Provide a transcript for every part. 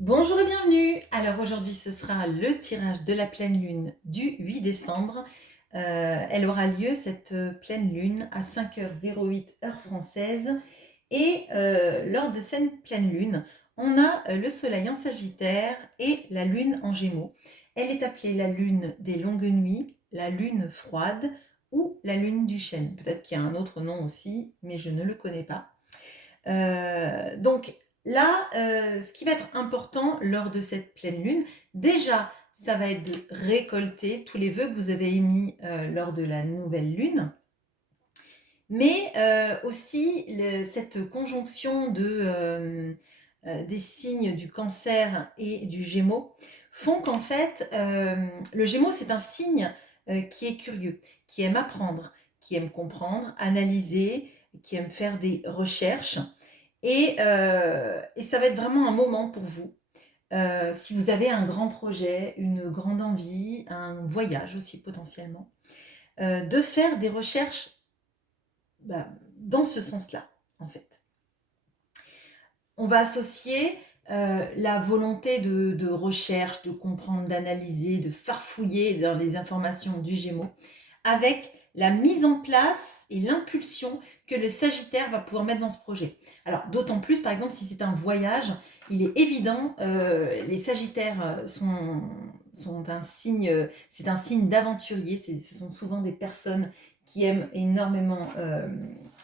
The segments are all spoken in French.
Bonjour et bienvenue. Alors aujourd'hui ce sera le tirage de la pleine lune du 8 décembre. Elle aura lieu cette pleine lune à 5h08 heure française et lors de cette pleine lune, on a le soleil en Sagittaire et la lune en Gémeaux. Elle est appelée la lune des longues nuits, la lune froide ou la lune du chêne. Peut-être qu'il y a un autre nom aussi, mais je ne le connais pas. Donc là, ce qui va être important lors de cette pleine lune, déjà, ça va être de récolter tous les vœux que vous avez émis lors de la nouvelle lune, mais aussi cette conjonction des signes du Cancer et du Gémeaux font qu'en fait, le Gémeaux, c'est un signe qui est curieux, qui aime apprendre, qui aime comprendre, analyser, qui aime faire des recherches. Et ça va être vraiment un moment pour vous. Si vous avez un grand projet, une grande envie, un voyage aussi potentiellement, de faire des recherches bah, dans ce sens-là, en fait. On va associer la volonté de recherche, de comprendre, d'analyser, de farfouiller dans les informations du Gémeaux, avec la mise en place et l'impulsion que le Sagittaire va pouvoir mettre dans ce projet. Alors, d'autant plus, par exemple, si c'est un voyage, il est évident, les Sagittaires sont un signe, c'est un signe d'aventurier, ce sont souvent des personnes qui aiment énormément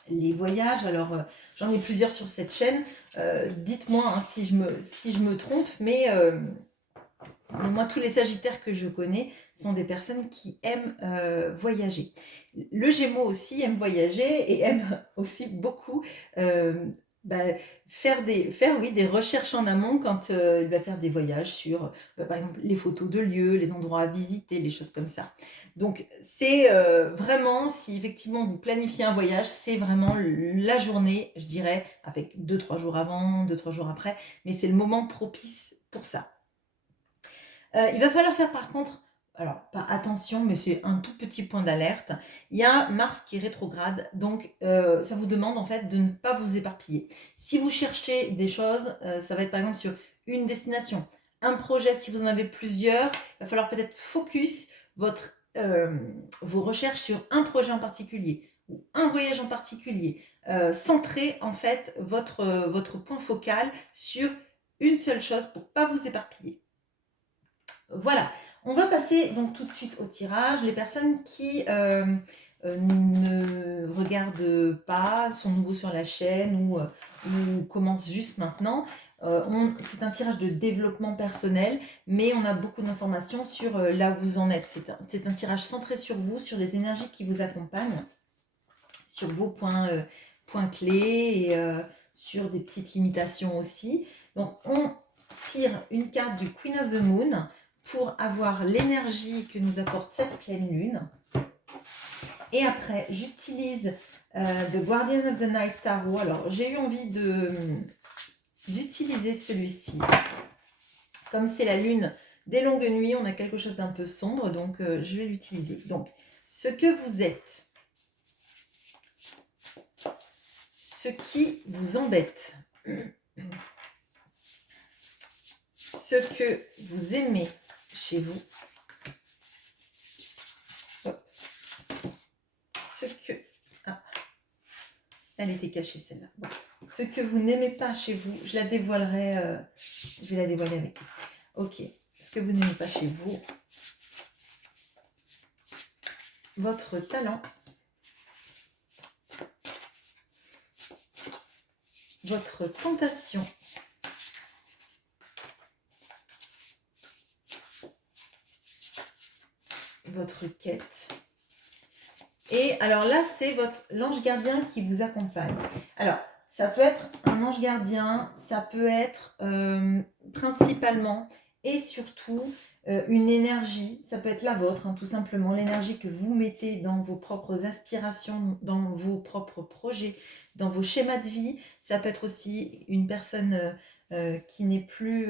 les voyages. Alors, j'en ai plusieurs sur cette chaîne, dites-moi hein, si je me trompe, mais moi, tous les Sagittaires que je connais sont des personnes qui aiment voyager. Le Gémeaux aussi aime voyager et aime aussi beaucoup euh, bah, faire des recherches en amont quand il va faire des voyages sur, par exemple, les photos de lieux, les endroits à visiter, les choses comme ça. Donc, c'est vraiment, si effectivement vous planifiez un voyage, c'est vraiment la journée, je dirais, avec 2-3 jours avant, 2-3 jours après, mais c'est le moment propice pour ça. Il va falloir faire par contre, alors pas attention, mais c'est un tout petit point d'alerte. Il y a Mars qui est rétrograde, donc ça vous demande en fait de ne pas vous éparpiller. Si vous cherchez des choses, ça va être par exemple sur une destination, un projet, si vous en avez plusieurs, il va falloir peut-être focus vos recherches sur un projet en particulier ou un voyage en particulier. Centrer en fait votre point focal sur une seule chose pour pas vous éparpiller. Voilà, on va passer donc tout de suite au tirage. Les personnes qui ne regardent pas, sont nouveaux sur la chaîne ou commencent juste maintenant, c'est un tirage de développement personnel, mais on a beaucoup d'informations sur là où vous en êtes. C'est un tirage centré sur vous, sur les énergies qui vous accompagnent, sur vos points clés et sur des petites limitations aussi. Donc on tire une carte du Queen of the Moon pour avoir l'énergie que nous apporte cette pleine lune. Et après, j'utilise The Guardian of the Night Tarot. Alors, j'ai eu envie d'utiliser celui-ci. Comme c'est la lune des longues nuits, on a quelque chose d'un peu sombre, donc je vais l'utiliser. Donc, ce que vous êtes, ce qui vous embête, ce que vous aimez chez vous, ce que... Ah, elle était cachée celle-là. Bon. Ce que vous n'aimez pas chez vous, je la dévoilerai, je vais la dévoiler avec vous. Ok, ce que vous n'aimez pas chez vous, votre talent, votre tentation, votre quête. Et alors là, c'est l'ange gardien qui vous accompagne. Alors, ça peut être un ange gardien, ça peut être principalement et surtout une énergie, ça peut être la vôtre, hein, tout simplement, l'énergie que vous mettez dans vos propres aspirations, dans vos propres projets, dans vos schémas de vie. Ça peut être aussi une personne qui n'est plus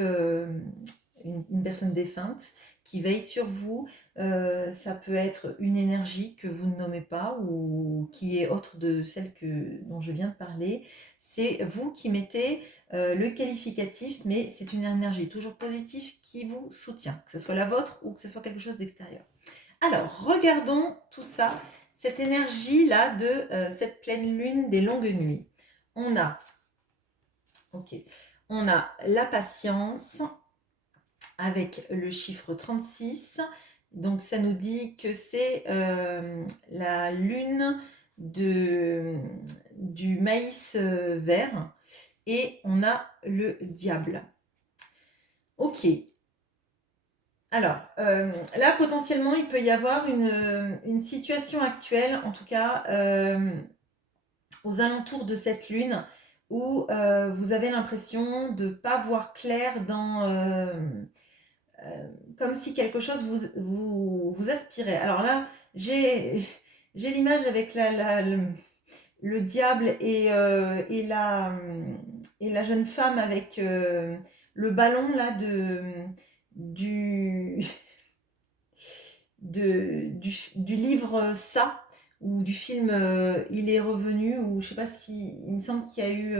une personne défunte, qui veille sur vous. Ça peut être une énergie que vous ne nommez pas ou qui est autre de celle dont je viens de parler. C'est vous qui mettez le qualificatif, mais c'est une énergie toujours positive qui vous soutient, que ce soit la vôtre ou que ce soit quelque chose d'extérieur. Alors, regardons tout ça, cette énergie-là de cette pleine lune des longues nuits. On a, ok, on a la patience avec le chiffre 36. Donc, ça nous dit que c'est la lune du maïs vert. Et on a le diable. Ok. Alors, là, potentiellement, il peut y avoir une situation actuelle, en tout cas, aux alentours de cette lune, où vous avez l'impression de ne pas voir clair comme si quelque chose vous aspirait. Alors là, j'ai l'image avec le diable et la jeune femme avec le ballon là du, du livre Ça, ou du film Il est revenu, ou je sais pas si, il me semble qu'il y a eu,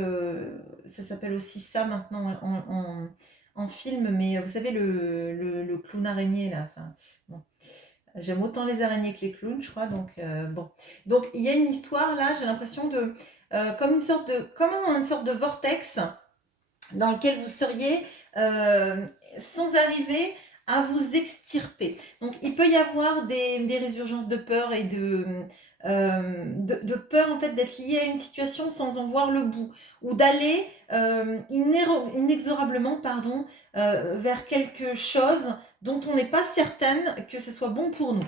ça s'appelle aussi Ça maintenant en film, mais vous savez le clown araignée là, enfin, bon. J'aime autant les araignées que les clowns, je crois. Donc, bon. Donc, il y a une histoire là, j'ai l'impression de. Comme une sorte de vortex dans lequel vous seriez sans arriver à vous extirper. Donc, il peut y avoir des résurgences de peur et de peur en fait d'être lié à une situation sans en voir le bout, ou d'aller inexorablement vers quelque chose dont on n'est pas certaine que ce soit bon pour nous.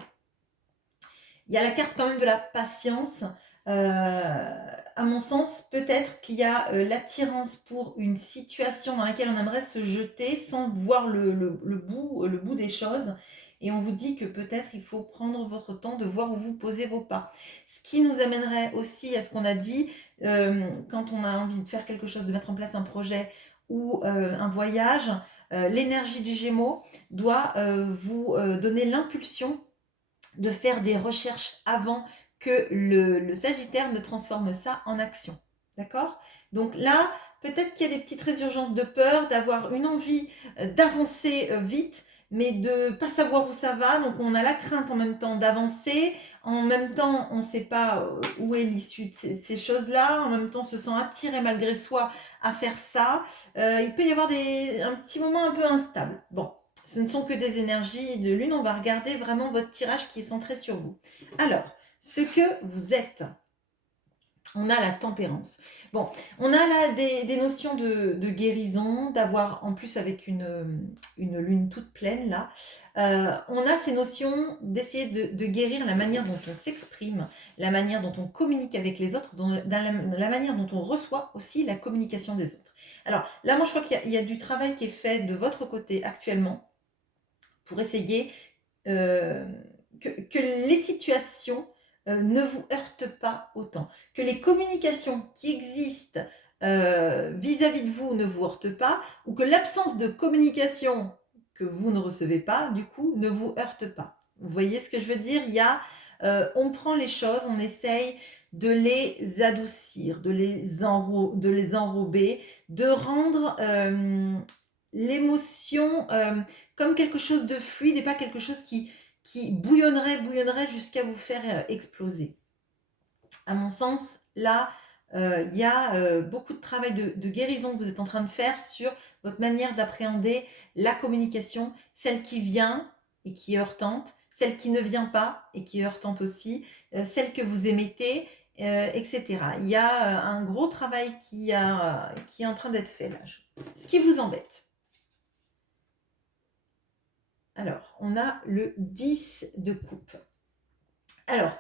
Il y a la carte quand même de la patience. À mon sens, peut-être qu'il y a l'attirance pour une situation dans laquelle on aimerait se jeter sans voir le bout des choses. Et on vous dit que peut-être il faut prendre votre temps de voir où vous posez vos pas. Ce qui nous amènerait aussi à ce qu'on a dit, quand on a envie de faire quelque chose, de mettre en place un projet ou un voyage, l'énergie du Gémeaux doit vous donner l'impulsion de faire des recherches avant que le Sagittaire ne transforme ça en action. D'accord? Donc là, peut-être qu'il y a des petites résurgences de peur, d'avoir une envie d'avancer vite, mais de ne pas savoir où ça va. Donc on a la crainte en même temps d'avancer, en même temps on ne sait pas où est l'issue de ces choses-là, en même temps on se sent attiré malgré soi à faire ça. Il peut y avoir un petit moment un peu instable. Bon, ce ne sont que des énergies de lune. On va regarder vraiment votre tirage qui est centré sur vous. Alors, ce que vous êtes. On a la tempérance. Bon, on a là des notions de guérison, d'avoir, en plus avec une lune toute pleine là, on a ces notions d'essayer de guérir la manière dont on s'exprime, la manière dont on communique avec les autres, la manière dont on reçoit aussi la communication des autres. Alors là, moi je crois qu'il y a du travail qui est fait de votre côté actuellement pour essayer que les situations ne vous heurtent pas autant, que les communications qui existent vis-à-vis de vous ne vous heurtent pas, ou que l'absence de communication que vous ne recevez pas, du coup, ne vous heurte pas. Vous voyez ce que je veux dire? On prend les choses, on essaye de les adoucir, de les enrober, de rendre l'émotion comme quelque chose de fluide et pas quelque chose qui bouillonnerait jusqu'à vous faire exploser. À mon sens, là, il y a beaucoup de travail de guérison que vous êtes en train de faire sur votre manière d'appréhender la communication, celle qui vient et qui est heurtante, celle qui ne vient pas et qui est heurtante aussi, celle que vous émettez, etc. Il y a un gros travail qui est en train d'être fait là. Ce qui vous embête. Alors, on a le 10 de coupe. Alors,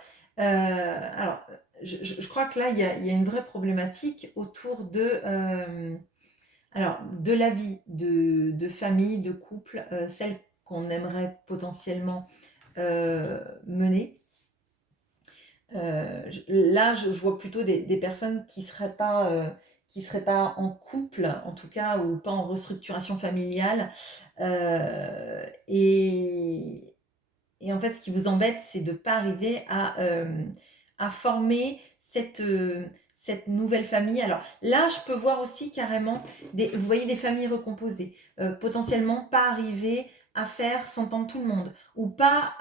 je crois que là, il y a une vraie problématique autour de la vie de famille, de couple, celle qu'on aimerait potentiellement mener. Là, je vois plutôt des personnes qui seraient pas en couple, en tout cas, ou pas en restructuration familiale. Et en fait, ce qui vous embête, c'est de ne pas arriver à former cette cette nouvelle famille. Alors là, je peux voir aussi carrément, vous voyez, des familles recomposées. Potentiellement pas arriver à faire s'entendre tout le monde. Ou, pas,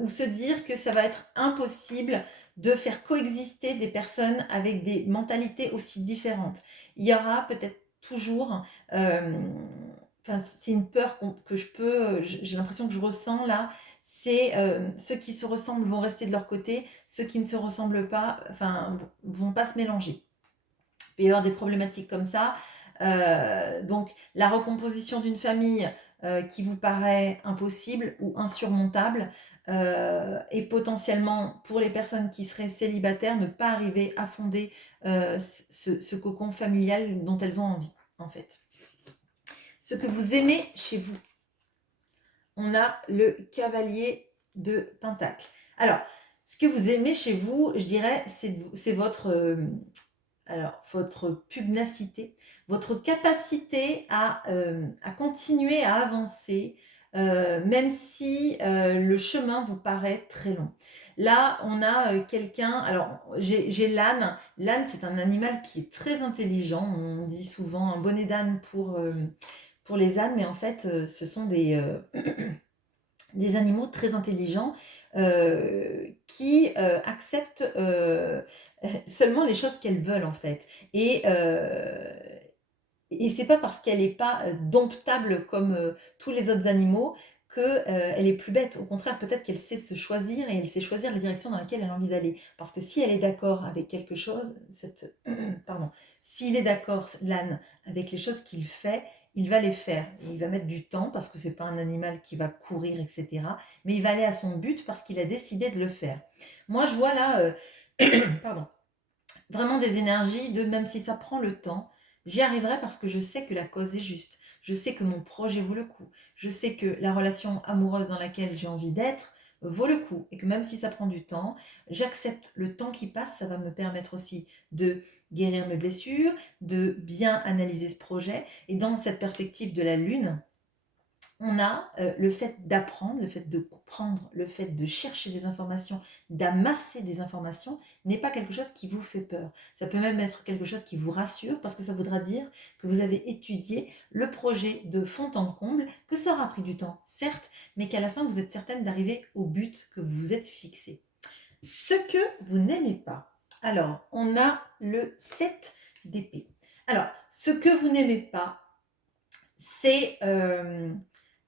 ou se dire que ça va être impossible de faire coexister des personnes avec des mentalités aussi différentes. Il y aura peut-être toujours... Enfin, c'est une peur que j'ai l'impression que je ressens là, c'est ceux qui se ressemblent vont rester de leur côté, ceux qui ne se ressemblent pas, enfin, vont pas se mélanger. Il peut y avoir des problématiques comme ça. Donc, la recomposition d'une famille qui vous paraît impossible ou insurmontable, et potentiellement pour les personnes qui seraient célibataires, ne pas arriver à fonder ce cocon familial dont elles ont envie, en fait. Ce que vous aimez chez vous. On a le cavalier de Pentacle. Alors, ce que vous aimez chez vous, je dirais, c'est votre pugnacité, votre capacité à continuer à avancer, même si le chemin vous paraît très long. Là, on a quelqu'un, alors j'ai l'âne. L'âne, c'est un animal qui est très intelligent. On dit souvent un bonnet d'âne pour les ânes, mais en fait, ce sont des animaux très intelligents qui acceptent seulement les choses qu'elles veulent en fait. Et c'est pas parce qu'elle n'est pas domptable comme tous les autres animaux qu'elle est plus bête. Au contraire, peut-être qu'elle sait se choisir et elle sait choisir la direction dans laquelle elle a envie d'aller. Parce que si elle est d'accord avec quelque chose, pardon, s'il est d'accord, l'âne, avec les choses qu'il fait, il va les faire. Il va mettre du temps parce que c'est pas un animal qui va courir, etc. Mais il va aller à son but parce qu'il a décidé de le faire. Moi, je vois là, pardon, vraiment des énergies de même si ça prend le temps, j'y arriverai parce que je sais que la cause est juste. Je sais que mon projet vaut le coup. Je sais que la relation amoureuse dans laquelle j'ai envie d'être vaut le coup. Et que même si ça prend du temps, j'accepte le temps qui passe. Ça va me permettre aussi de guérir mes blessures, de bien analyser ce projet. Et dans cette perspective de la lune, on a le fait d'apprendre, le fait de comprendre, le fait de chercher des informations, d'amasser des informations, n'est pas quelque chose qui vous fait peur. Ça peut même être quelque chose qui vous rassure parce que ça voudra dire que vous avez étudié le projet de fond en comble, que ça aura pris du temps, certes, mais qu'à la fin, vous êtes certaine d'arriver au but que vous vous êtes fixé. Ce que vous n'aimez pas. Alors, on a le 7 d'épée. Alors, ce que vous n'aimez pas, c'est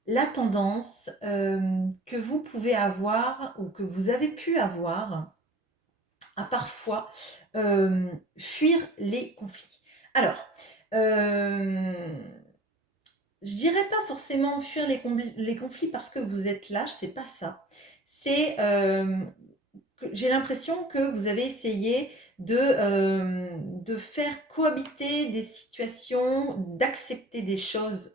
la tendance que vous pouvez avoir ou que vous avez pu avoir à parfois fuir les conflits. Alors, je dirais pas forcément fuir les conflits parce que vous êtes lâche, c'est pas ça. C'est que j'ai l'impression que vous avez essayé de faire cohabiter des situations, d'accepter des choses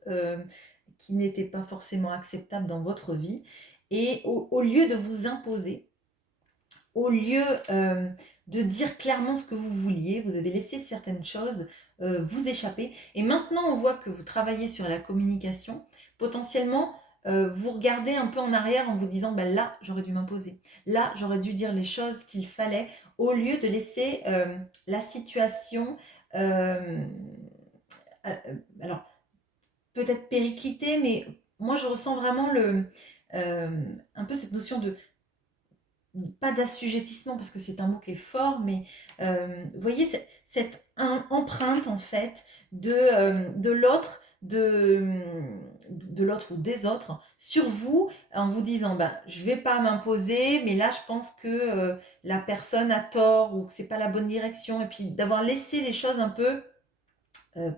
qui n'étaient pas forcément acceptables dans votre vie. Et au lieu de vous imposer, au lieu de dire clairement ce que vous vouliez, vous avez laissé certaines choses vous échapper. Et maintenant, on voit que vous travaillez sur la communication. Potentiellement, vous regardez un peu en arrière en vous disant, ben là, j'aurais dû m'imposer. Là, j'aurais dû dire les choses qu'il fallait, au lieu de laisser la situation, alors, peut-être péricliter, mais moi, je ressens vraiment un peu cette notion de pas d'assujettissement parce que c'est un mot qui est fort, mais vous voyez cette empreinte en fait de l'autre, de l'autre ou des autres sur vous en vous disant bah, je vais pas m'imposer, mais là je pense que la personne a tort ou que c'est pas la bonne direction, et puis d'avoir laissé les choses un peu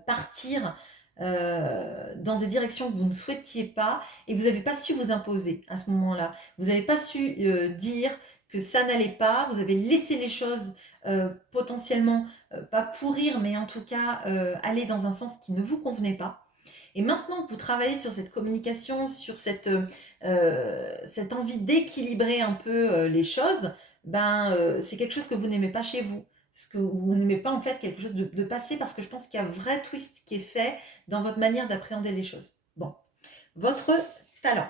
partir dans des directions que vous ne souhaitiez pas et vous n'avez pas su vous imposer à ce moment-là. Vous n'avez pas su dire que ça n'allait pas, vous avez laissé les choses potentiellement pas pourrir, mais en tout cas aller dans un sens qui ne vous convenait pas. Et maintenant que vous travaillez sur cette communication, sur cette envie d'équilibrer un peu les choses, ben, c'est quelque chose que vous n'aimez pas chez vous. Ce que vous n'aimez pas en fait quelque chose de passé, parce que je pense qu'il y a un vrai twist qui est fait dans votre manière d'appréhender les choses. Bon, votre talent.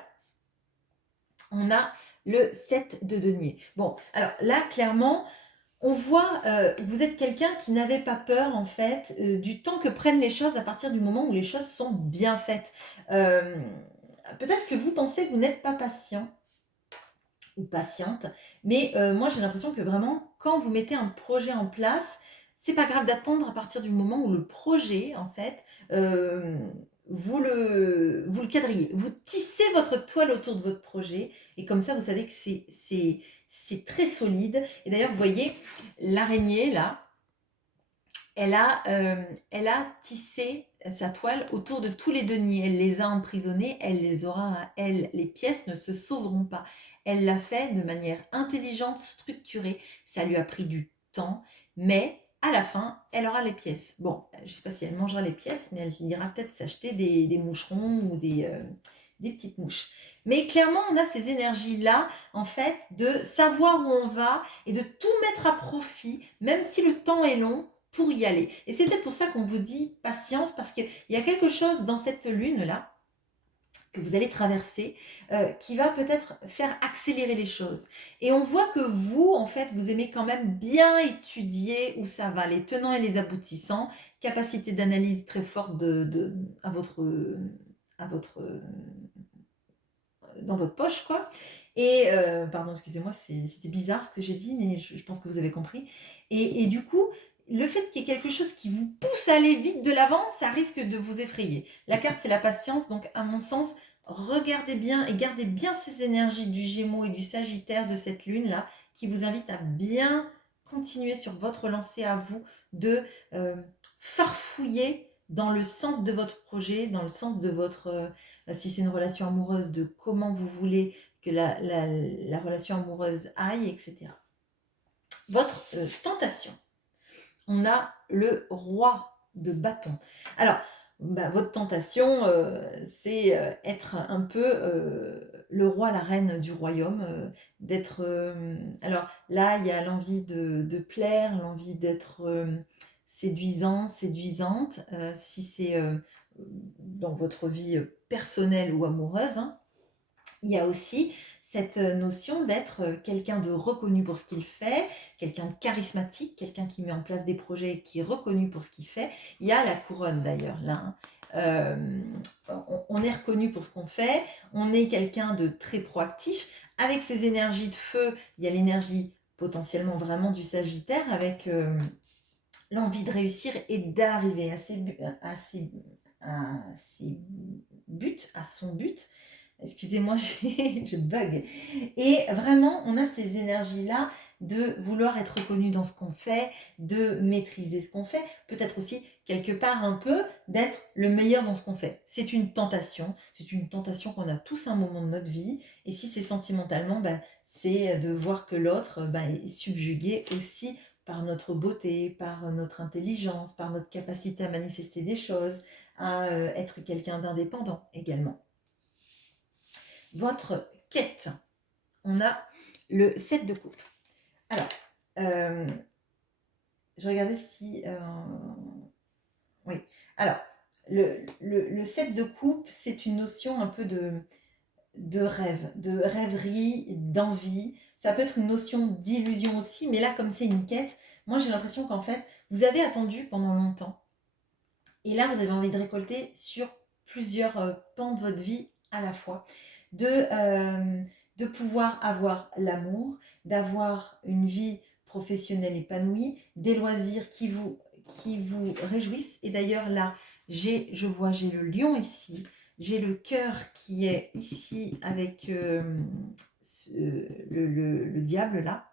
On a le 7 de denier. Bon, alors là, clairement, On voit, vous êtes quelqu'un qui n'avait pas peur en fait, du temps que prennent les choses à partir du moment où les choses sont bien faites. Hem, Peut-être que vous pensez que vous n'êtes pas patient ou patiente, mais moi j'ai l'impression que vraiment quand vous mettez un projet en place, c'est pas grave d'attendre à partir du moment où le projet en fait, vous le quadrillez. Vous tissez votre toile autour de votre projet et comme ça vous savez que c'est très solide et d'ailleurs vous voyez l'araignée là, elle a tissé sa toile autour de tous les deniers. Elle les a emprisonnés, elle les aura à elle. Les pièces ne se sauveront pas. Elle l'a fait de manière intelligente, structurée. Ça lui a pris du temps, mais à la fin, elle aura les pièces. Bon, je ne sais pas si elle mangera les pièces, mais elle ira peut-être s'acheter des moucherons ou des petites mouches. Mais clairement, on a ces énergies-là, en fait, de savoir où on va et de tout mettre à profit, même si le temps est long, pour y aller. Et c'est peut-être pour ça qu'on vous dit patience, parce qu'il y a quelque chose dans cette lune-là que vous allez traverser qui va peut-être faire accélérer les choses. Et on voit que vous, en fait, vous aimez quand même bien étudier où ça va, les tenants et les aboutissants, capacité d'analyse très forte à votre, dans votre poche, quoi. Et, pardon, excusez-moi, c'était bizarre ce que j'ai dit, mais je pense que vous avez compris. Et du coup, le fait qu'il y ait quelque chose qui vous pousse à aller vite de l'avant, ça risque de vous effrayer. La carte, c'est la patience, donc à mon sens, regardez bien et gardez bien ces énergies du Gémeaux et du Sagittaire de cette lune-là, qui vous invite à bien continuer sur votre lancée à vous, de farfouiller dans le sens de votre projet, dans le sens de votre si c'est une relation amoureuse, de comment vous voulez que la relation amoureuse aille, etc. Votre tentation. On a le roi de bâton. Alors, bah, votre tentation, c'est être un peu le roi, la reine du royaume, d'être... alors là, il y a l'envie de plaire, l'envie d'être séduisant, séduisante, si c'est dans votre vie personnelle ou amoureuse, hein. Il y a aussi cette notion d'être quelqu'un de reconnu pour ce qu'il fait, quelqu'un de charismatique, quelqu'un qui met en place des projets et qui est reconnu pour ce qu'il fait. Il y a la couronne d'ailleurs là, hein. On est reconnu pour ce qu'on fait, on est quelqu'un de très proactif. Avec ces énergies de feu, il y a l'énergie potentiellement vraiment du Sagittaire avec l'envie de réussir et d'arriver à ses buts, à son but. Excusez-moi, je bug. Et vraiment, on a ces énergies-là de vouloir être reconnu dans ce qu'on fait, de maîtriser ce qu'on fait, peut-être aussi quelque part un peu d'être le meilleur dans ce qu'on fait. C'est une tentation qu'on a tous à un moment de notre vie, et si c'est sentimentalement, bah, c'est de voir que l'autre bah, est subjugué aussi par notre beauté, par notre intelligence, par notre capacité à manifester des choses, à être quelqu'un d'indépendant également. Votre quête. On a le 7 de coupe. Alors, je regardais si... oui. Alors, le 7 de coupe, c'est une notion un peu de rêve, de rêverie, d'envie. Ça peut être une notion d'illusion aussi, mais là, comme c'est une quête, moi j'ai l'impression qu'en fait, vous avez attendu pendant longtemps. Et là, vous avez envie de récolter sur plusieurs pans de votre vie à la fois. De pouvoir avoir l'amour, d'avoir une vie professionnelle épanouie, des loisirs qui vous réjouissent. Et d'ailleurs, là, j'ai le lion ici, j'ai le cœur qui est ici avec le diable là.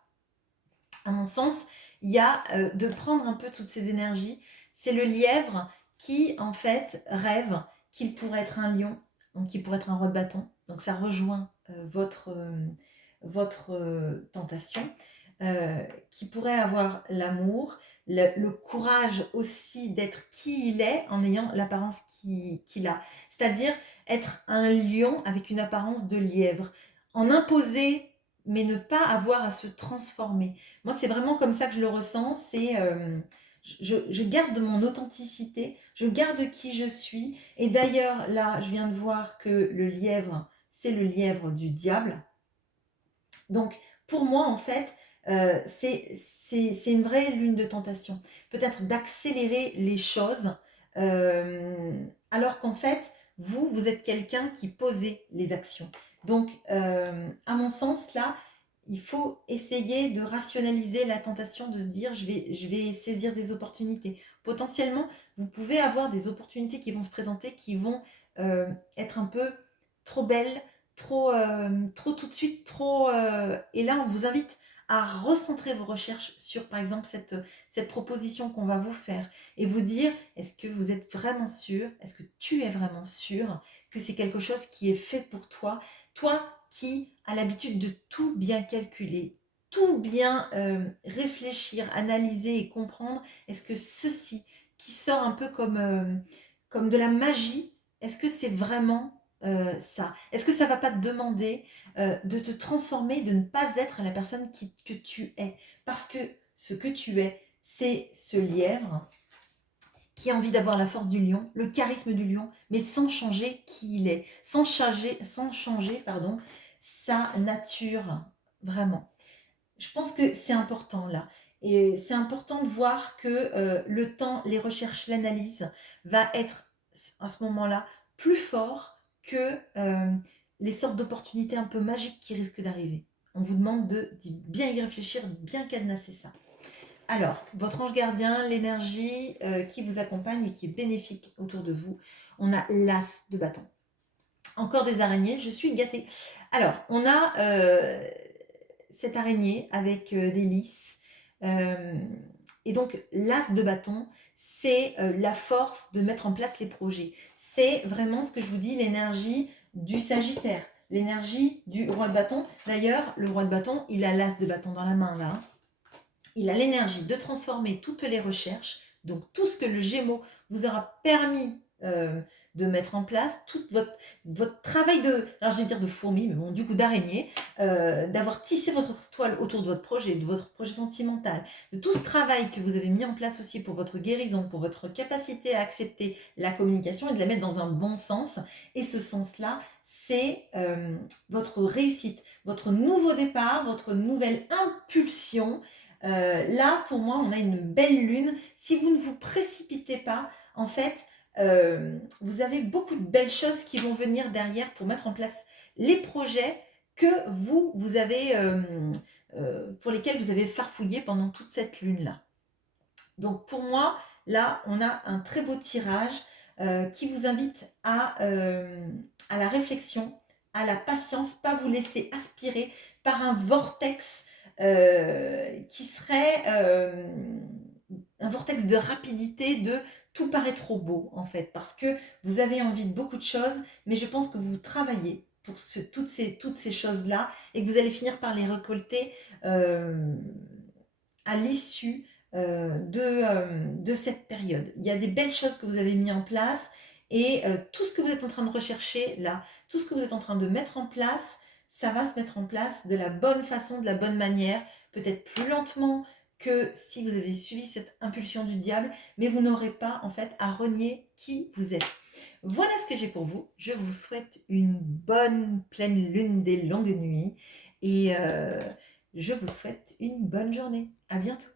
À mon sens, il y a de prendre un peu toutes ces énergies. C'est le lièvre qui, en fait, rêve qu'il pourrait être un lion, donc qui pourrait être un roi de bâton. Donc ça rejoint votre tentation, qui pourrait avoir l'amour, le courage aussi d'être qui il est en ayant l'apparence qu'il a. C'est-à-dire être un lion avec une apparence de lièvre. En imposer, mais ne pas avoir à se transformer. Moi, c'est vraiment comme ça que je le ressens. C'est je garde mon authenticité, je garde qui je suis. Et d'ailleurs, là, je viens de voir que le lièvre, c'est le lièvre du diable. Donc, pour moi, en fait, C'est une vraie lune de tentation. Peut-être d'accélérer les choses, alors qu'en fait, vous êtes quelqu'un qui posait les actions. Donc, à mon sens, là, il faut essayer de rationaliser la tentation de se dire, je vais saisir des opportunités. Potentiellement, vous pouvez avoir des opportunités qui vont se présenter, qui vont être un peu trop belles, trop tout de suite, trop... et là, on vous invite à recentrer vos recherches sur, par exemple, cette proposition qu'on va vous faire et vous dire, est-ce que vous êtes vraiment sûr, est-ce que tu es vraiment sûr que c'est quelque chose qui est fait pour toi, toi qui as l'habitude de tout bien calculer, tout bien réfléchir, analyser et comprendre, est-ce que ceci qui sort un peu comme de la magie, est-ce que c'est vraiment ça? Est-ce que ça va pas te demander de te transformer, de ne pas être la personne que tu es? Parce que ce que tu es, c'est ce lièvre qui a envie d'avoir la force du lion, le charisme du lion, mais sans changer qui il est, sans changer pardon, sa nature, vraiment. Je pense que c'est important là. Et c'est important de voir que le temps, les recherches, l'analyse va être à ce moment-là plus fort que les sortes d'opportunités un peu magiques qui risquent d'arriver. On vous demande de bien y réfléchir, de bien cadenasser ça. Alors, votre ange gardien, l'énergie qui vous accompagne et qui est bénéfique autour de vous, on a l'as de bâton. Encore des araignées, je suis gâtée. Alors, on a cette araignée avec des lys. Et donc, l'as de bâton, c'est la force de mettre en place les projets. C'est vraiment ce que je vous dis, l'énergie du Sagittaire, l'énergie du roi de bâton. D'ailleurs, le roi de bâton, il a l'as de bâton dans la main, là. Il a l'énergie de transformer toutes les recherches, donc tout ce que le Gémeaux vous aura permis de mettre en place, tout votre travail de, alors je vais dire de fourmi, mais bon, du coup d'araignée, d'avoir tissé votre toile autour de votre projet sentimental, de tout ce travail que vous avez mis en place aussi pour votre guérison, pour votre capacité à accepter la communication et de la mettre dans un bon sens. Et ce sens-là, c'est votre réussite, votre nouveau départ, votre nouvelle impulsion. Là, pour moi, on a une belle lune. Si vous ne vous précipitez pas, en fait, vous avez beaucoup de belles choses qui vont venir derrière pour mettre en place les projets que vous avez, pour lesquels vous avez farfouillé pendant toute cette lune-là. Donc pour moi, là, on a un très beau tirage qui vous invite à la réflexion, à la patience, pas vous laisser aspirer par un vortex qui serait un vortex de rapidité, de tout paraît trop beau en fait, parce que vous avez envie de beaucoup de choses, mais je pense que vous travaillez pour toutes ces choses-là et que vous allez finir par les récolter à l'issue de cette période. Il y a des belles choses que vous avez mis en place et tout ce que vous êtes en train de rechercher là, tout ce que vous êtes en train de mettre en place, ça va se mettre en place de la bonne façon, de la bonne manière, peut-être plus lentement que si vous avez suivi cette impulsion du diable, mais vous n'aurez pas en fait à renier qui vous êtes. Voilà ce que j'ai pour vous. Je vous souhaite une bonne pleine lune des longues nuits et je vous souhaite une bonne journée. À bientôt.